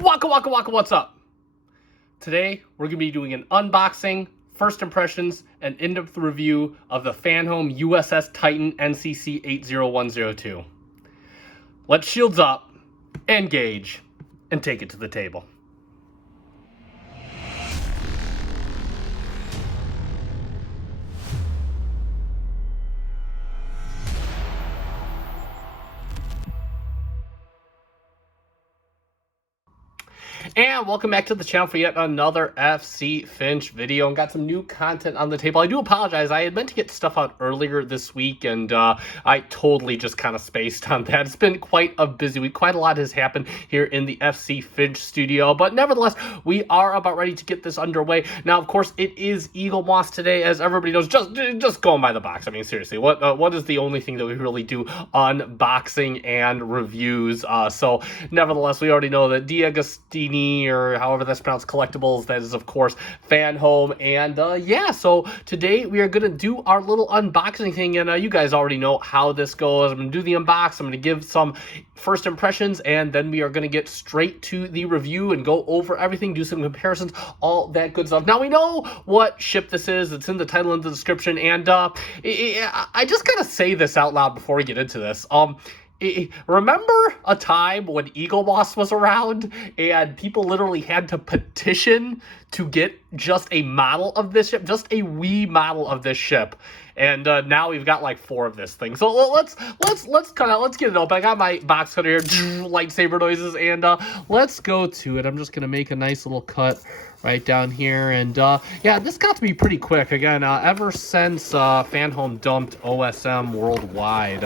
Waka waka waka, what's up? Today, we're going to be doing an unboxing, first impressions, and in-depth review of the Fanhome U.S.S. Titan NCC-80102. Let's shields up, engage, and take it to the table. And welcome back to the channel for yet another FC Finch video, and got some new content on the table. I do apologize, I had meant to get stuff out earlier this week, and I totally just kind of spaced on that. It's been quite a busy week. Quite a lot has happened here in the FC Finch studio, but nevertheless, we are about ready to get this underway. Now, of course, it is Eaglemoss today, as everybody knows. Just going by the box. I mean, seriously, what is the only thing that we really do unboxing and reviews? So, nevertheless, we already know that deja, or however that's pronounced, collectibles, that is of course Fanhome. And yeah, so today we are gonna do our little unboxing thing, and you guys already know how this goes. I'm gonna do the unbox, I'm gonna give some first impressions, and then we are gonna get straight to the review and go over everything, do some comparisons, all that good stuff. Now, we know what ship this is. It's in the title and the description, and I just gotta say this out loud before we get into this. Remember a time when Eaglemoss was around and people literally had to petition to get just a model of this ship, just a wee model of this ship? And now we've got like 4 of this thing. So let's get it open. I got my box cutter here, lightsaber noises, and let's go to it. I'm just gonna make a nice little cut right down here, and yeah, this got to be pretty quick. Again, ever since Fanhome dumped OSM worldwide,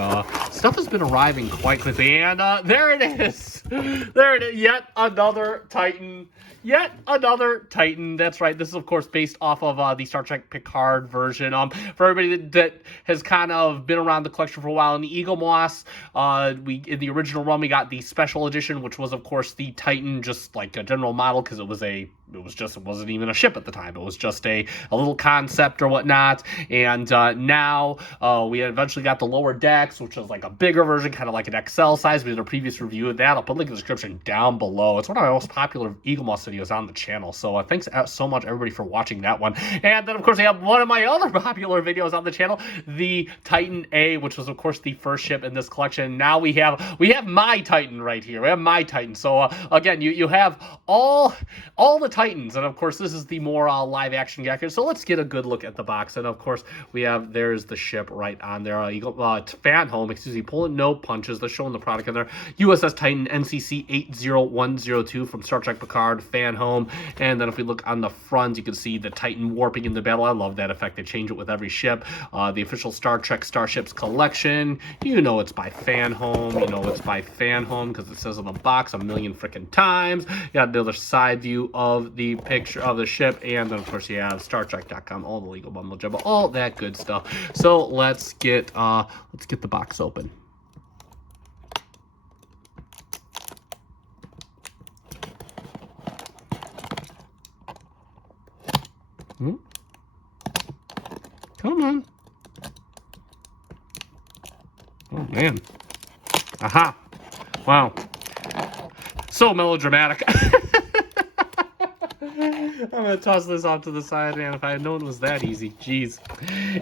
stuff has been arriving quite quickly, and there it is. There it is, yet another Titan. Yet another Titan. That's right. This is, of course, based off of the Star Trek Picard version. For everybody that has kind of been around the collection for a while, in the Eaglemoss, in the original run, we got the special edition, which was, of course, the Titan, just like a general model, because it wasn't even a ship at the time. It was just a little concept or whatnot. And now we eventually got the lower decks, which is like a bigger version, kind of like an XL size. We did a previous review of that. I'll put a link in the description down below. It's one of my most popular Eaglemoss videos on the channel. So thanks so much, everybody, for watching that one. And then, of course, I have one of my other popular videos on the channel, the Titan A, which was, of course, the first ship in this collection. Now we have my Titan right here. We have my Titan. So again, you have all the Titans, and of course this is the more live action guy here. So let's get a good look at the box, and of course there's the ship right on there. Fanhome, excuse me, pulling no punches. They're showing the product in there. U.S.S. Titan NCC-80102 from Star Trek Picard, Fanhome. And then if we look on the front, you can see the Titan warping in the battle. I love that effect. They change it with every ship. The official Star Trek Starships collection. You know it's by Fanhome. You know it's by Fanhome because it says on the box a million freaking times. You got the other side view of the picture of the ship, and then of course you have startrek.com, all the legal bumble jumble, all that good stuff. So let's get the box open. Come on. Oh man. Aha. Wow. So melodramatic. I'm gonna toss this off to the side, man. If I had known it was that easy, jeez.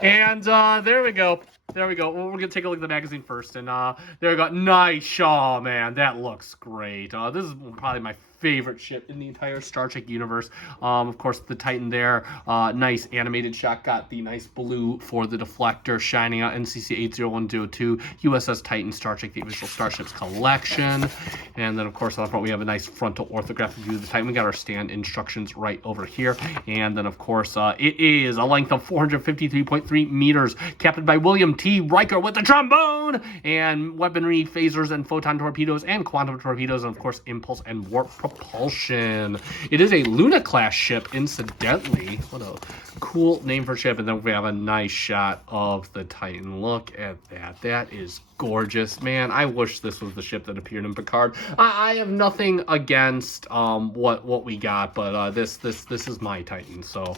And there we go. There we go. Well, we're gonna take a look at the magazine first, and there we go. Nice shawl, man. That looks great. This is probably my favorite ship in the entire Star Trek universe. Of course, the Titan there, nice animated shot, got the nice blue for the deflector shining out. NCC-80102, USS Titan, Star Trek, the official Starships collection. And then, of course, on the front, we have a nice frontal orthographic view of the Titan. We got our stand instructions right over here. And then, of course, it is a length of 453.3 meters, captained by William T. Riker with the trombone, and weaponry, phasers, and photon torpedoes, and quantum torpedoes, and, of course, impulse and warp propulsion. It is a Luna-class ship, incidentally. What a cool name for a ship. And then we have a nice shot of the Titan. Look at that. That is gorgeous, man. I wish this was the ship that appeared in Picard. I have nothing against what we got, but this is my Titan. So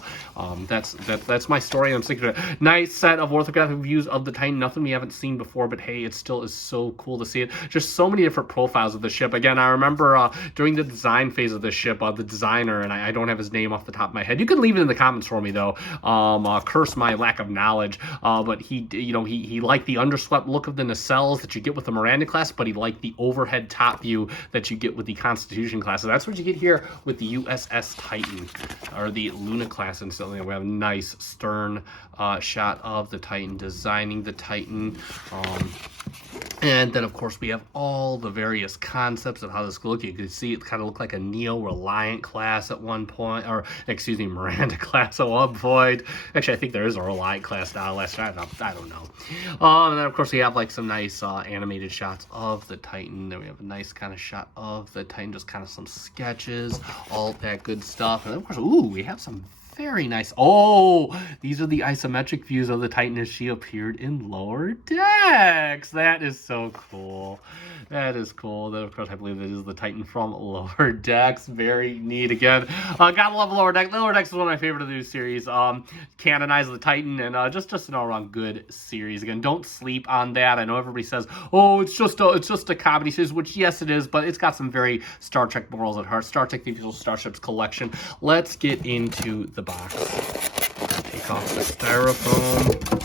that's my story. I'm sticking to it. Nice set of orthographic views of the Titan. Nothing we haven't seen before, but hey, it still is so cool to see it. Just so many different profiles of the ship. Again, I remember during the design phase of the ship, the designer, and I don't have his name off the top of my head. You can leave it in the comments for me though. Curse my lack of knowledge. But he liked the underswept look of the nacelles that you get with the Miranda class, but he liked the overhead top view that you get with the Constitution class. So that's what you get here with the U.S.S. Titan, or the Luna class instantly. We have a nice stern shot of the Titan, designing the Titan. And then, of course, we have all the various concepts of how this could look. You can see it kind of looked like a Neo-Reliant class at one point, or, excuse me, Miranda class at one point. Actually, I think there is a Reliant class now. I don't know. And then, of course, we have, like, some nice animated shots of the Titan. Then we have a nice kind of shot of the Titan, just kind of some sketches, all that good stuff. And then, of course, ooh, we have some very nice. Oh, these are the isometric views of the Titan as she appeared in Lower Decks. That is so cool. That is cool. Then, of course, I believe this is the Titan from Lower Decks. Very neat again. Gotta love Lower Decks. Lower Decks is one of my favorite of the new series. Canonize the Titan, and just an all-around good series. Again, don't sleep on that. I know everybody says, oh, it's just a comedy series, which, yes, it is, but it's got some very Star Trek morals at heart. Star Trek The Official Starships Collection. Let's get into the box. Take off the styrofoam.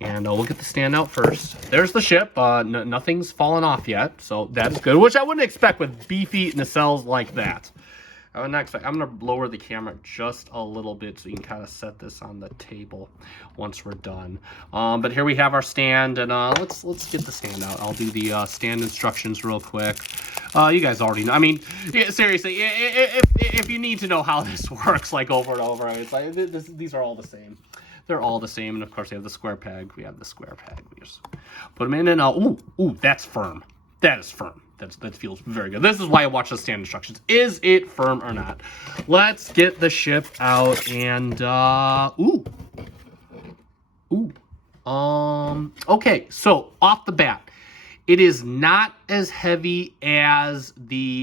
And we'll get the stand out first. There's the ship. Nothing's fallen off yet, so that is good, which I wouldn't expect with beefy nacelles like that. I would not expect. I'm going to lower the camera just a little bit so you can kind of set this on the table once we're done. But here we have our stand, and let's get the stand out. I'll do the stand instructions real quick. You guys already know. I mean, yeah, seriously, if you need to know how this works, like over and over, I mean, it's like these are all the same. They're all the same, and of course, we have the square peg. We have the square peg. We just put them in, and ooh, that's firm. That is firm. That feels very good. This is why I watch the stand instructions. Is it firm or not? Let's get the ship out, and okay. So off the bat, it is not as heavy as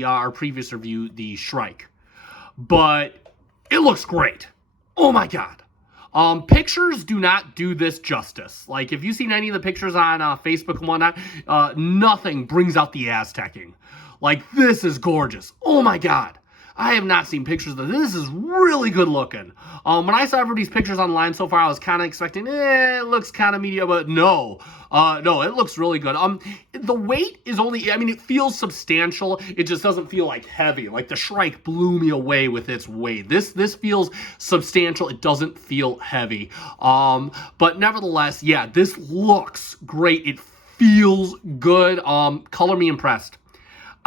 our previous review, the Shrike, but it looks great. Oh my god. Pictures do not do this justice. Like, if you've seen any of the pictures on Facebook and whatnot, nothing brings out the Aztecing. Like, this is gorgeous. Oh my god. I have not seen pictures of this. This is really good looking. When I saw everybody's pictures online so far, I was kind of expecting, it looks kind of medium, but no. No, it looks really good. The weight is only, I mean, it feels substantial. It just doesn't feel like heavy. Like the Shrike blew me away with its weight. This feels substantial. It doesn't feel heavy. But nevertheless, yeah, this looks great. It feels good. Color me impressed.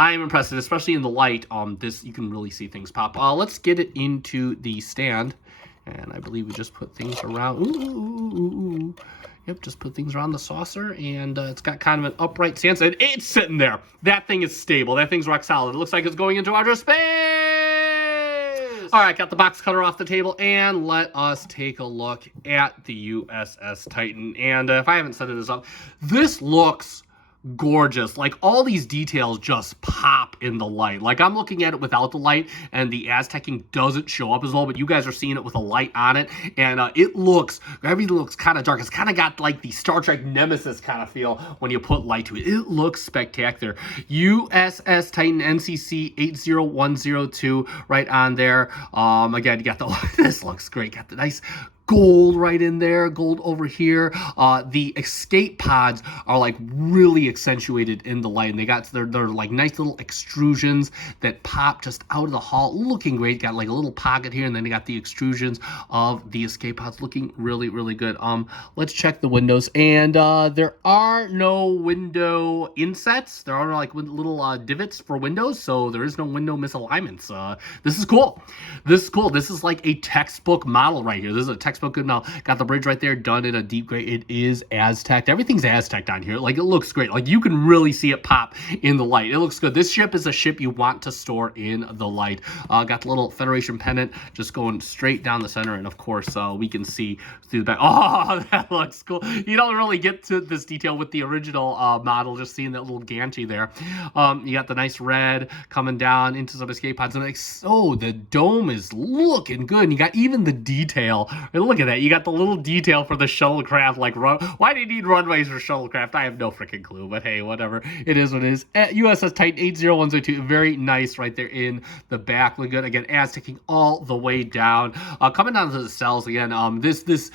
I am impressed, especially in the light. This, you can really see things pop. Let's get it into the stand. And I believe we just put things around. Ooh. Yep, just put things around the saucer, and it's got kind of an upright stance, and it's sitting there. That thing is stable. That thing's rock solid. It looks like it's going into outer space. All right, got the box cutter off the table, and let us take a look at the U.S.S. Titan. And if I haven't set this up, this looks gorgeous. Like, all these details just pop in the light. Like, I'm looking at it without the light, and the Aztecing doesn't show up as well, but you guys are seeing it with a light on it, and everything looks kind of dark. It's kind of got like the Star Trek Nemesis kind of feel when you put light to it. It looks spectacular. U.S.S. Titan NCC-80102 right on there. Again, you got this looks great. Got the nice gold right in there, gold over here. The escape pods are like really accentuated in the light, and they're like nice little extrusions that pop just out of the hull, looking great. Got like a little pocket here, and then they got the extrusions of the escape pods, looking really, really good. Let's check the windows, and there are no window insets. There are like little divots for windows, so there is no window misalignments. This is cool. This is cool. This is like a textbook model right here. This is a textbook textbook good now. Got the bridge right there, done in a deep gray. It is Aztec. Everything's Aztec on here. Like, it looks great. Like, you can really see it pop in the light. It looks good. This ship is a ship you want to store in the light. Got the little Federation pennant just going straight down the center, and of course we can see through the back. Oh, that looks cool. You don't really get to this detail with the original model, just seeing that little gantry there. You got the nice red coming down into some escape pods, and like, so the dome is looking good, and you got even the detail. And look at that, you got the little detail for the shuttlecraft. Like, why do you need runways for shuttlecraft? I have no freaking clue, but hey, whatever. It is what it is. U.S.S. Titan 80102, very nice right there in the back. Look good. Again, Aztecing all the way down. Coming down to the cells again. This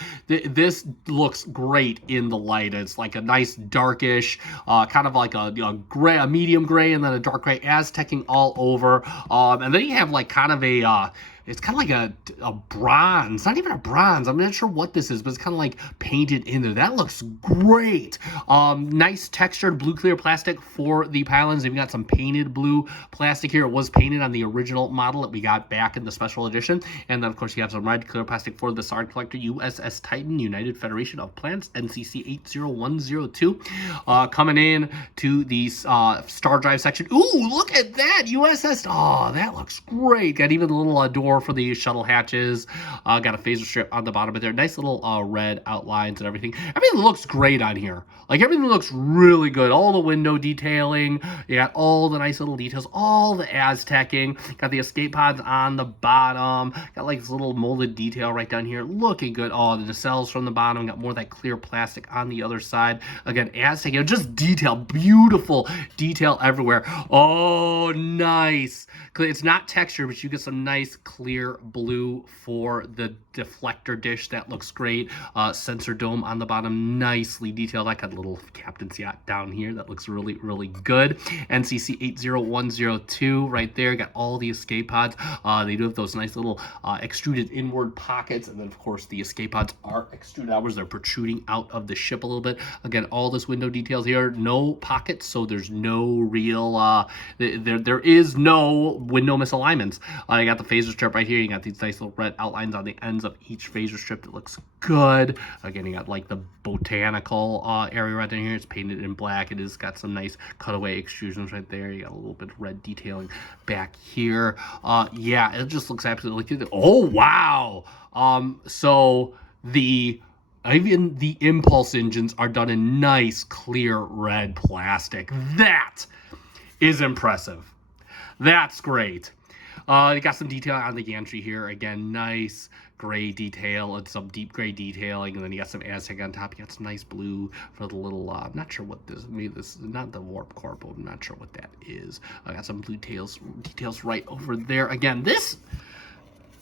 looks great in the light. It's like a nice darkish, kind of like a gray, a medium gray, and then a dark gray, Aztecing all over. And then you have like kind of a it's kind of like a bronze, not even a bronze. I'm not sure what this is, but it's kind of like painted in there. That looks great. Nice textured blue clear plastic for the pylons. We've got some painted blue plastic here. It was painted on the original model that we got back in the special edition. And then, of course, you have some red clear plastic for the Star Collector U.S.S. Titan, United Federation of Planets, NCC-80102. Coming in to the star drive section. Ooh, look at that, U.S.S. Oh, that looks great. Got even a little door for the shuttle hatches. Got a phaser strip on the bottom of there. Nice little red outlines and everything. Everything looks great on here. Like, everything looks really good. All the window detailing. You got all the nice little details. All the Aztecing. Got the escape pods on the bottom. Got like this little molded detail right down here. Looking good. Oh, the nacelles from the bottom. Got more of that clear plastic on the other side. Again, Aztec. Just detail. Beautiful detail everywhere. Oh, nice. It's not texture, but you get some nice clear blue for the deflector dish. That looks great. Sensor dome on the bottom, nicely detailed. I got a little captain's yacht down here. That looks really, really good. NCC-80102 right there. Got all the escape pods. They do have those nice little extruded inward pockets, and then of course the escape pods are extruded outwards. They're protruding out of the ship a little bit. Again, all this window details here. No pockets, so there's no real there is no window misalignments. You got the phaser strip right here. You got these nice little red outlines on the ends of each phaser strip. That looks good. Again, you got like the botanical area right down here. It's painted in black. It has got some nice cutaway extrusions right there. You got a little bit of red detailing back here. Yeah, it just looks absolutely good. Oh, wow. So even the impulse engines are done in nice clear red plastic. That is impressive. That's great. You got some detail on the gantry here. Again, nice gray detail and some deep gray detailing. And then you got some Aztec on top. You got some nice blue for the little, I'm not sure what this, maybe this is not the warp core, but I'm not sure what that is. I got some blue details right over there. Again, this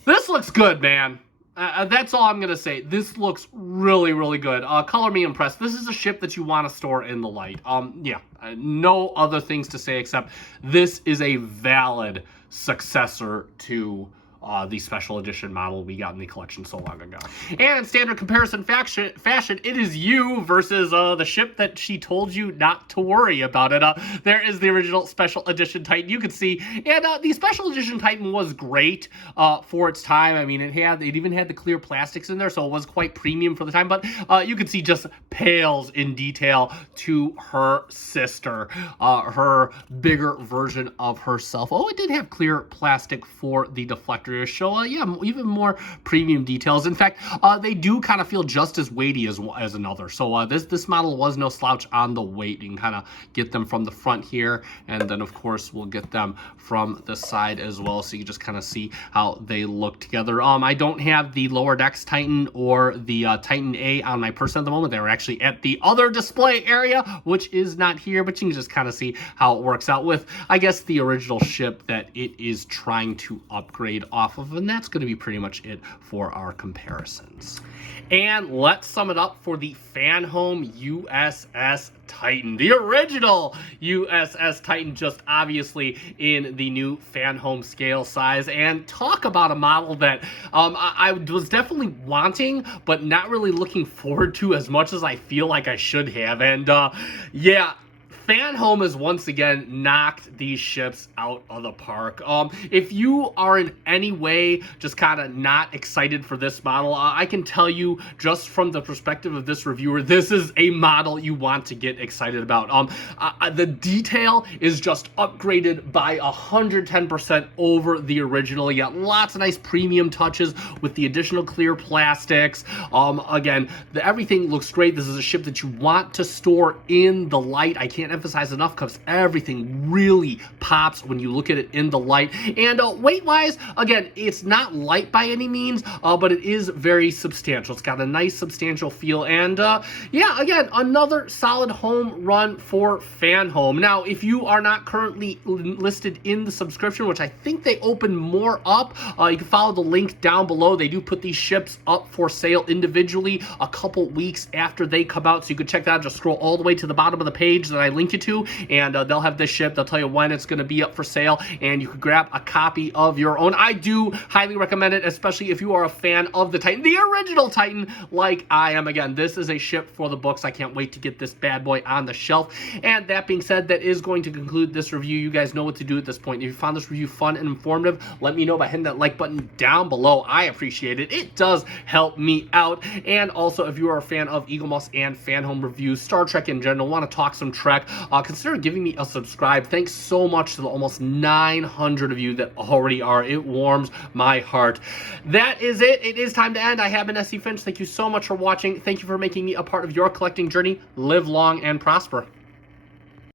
looks good, man. That's all I'm going to say. This looks really, really good. Color me impressed. This is a ship that you want to store in the light. Yeah, no other things to say except this is a valid successor to the special edition model we got in the collection so long ago. And in standard comparison fashion, it is you versus the ship that she told you not to worry about it. There is the original special edition Titan. You can see, and the special edition Titan was great for its time. I mean, it even had the clear plastics in there, so it was quite premium for the time. But you can see just pales in detail to her sister, her bigger version of herself. Oh, it did have clear plastic for the deflector to show, yeah, even more premium details. In fact, they do kind of feel just as weighty as another. So this model was no slouch on the weight. You can kind of get them from the front here, and then of course we'll get them from the side as well, so you just kind of see how they look together. I don't have the lower decks Titan or the Titan A on my person at the moment. They were actually at the other display area, which is not here, but you can just kind of see how it works out with, I guess, the original ship that it is trying to upgrade off of, and that's going to be pretty much it for our comparisons. And let's sum it up for the Fanhome U.S.S. Titan. The original U.S.S. Titan, just obviously in the new Fanhome scale size. And talk about a model that I was definitely wanting, but not really looking forward to as much as I feel like I should have. And yeah, Fanhome has once again knocked these ships out of the park. If you are in any way just kind of not excited for this model, I can tell you just from the perspective of this reviewer, this is a model you want to get excited about. The detail is just upgraded by 110% over the original. You got lots of nice premium touches with the additional clear plastics. Again, everything looks great. This is a ship that you want to store in the light. I can't emphasize enough because everything really pops when you look at it in the light. And weight-wise, again, it's not light by any means, but it is very substantial. It's got a nice substantial feel. And yeah, again, another solid home run for Fanhome. Now, if you are not currently listed in the subscription, which I think they open more up, you can follow the link down below. They do put these ships up for sale individually a couple weeks after they come out, so you can check that out. Just scroll all the way to the bottom of the page that I link you to, and they'll have this ship. They'll tell you when it's going to be up for sale, and you can grab a copy of your own. I do highly recommend it, especially if you are a fan of the Titan, the original Titan, like I am. Again, this is a ship for the books. I can't wait to get this bad boy on the shelf. And that being said, that is going to conclude this review. You guys know what to do at this point. If you found this review fun and informative, let me know by hitting that like button down below. I appreciate it. It does help me out. And also, if you are a fan of Eaglemoss and Fanhome reviews, Star Trek in general, want to talk some Trek, consider giving me a subscribe. Thanks so much to the almost 900 of you that already are. It warms my heart. That is it. It is time to end. I have been SC Finch. Thank you so much for watching. Thank you for making me a part of your collecting journey. Live long and prosper.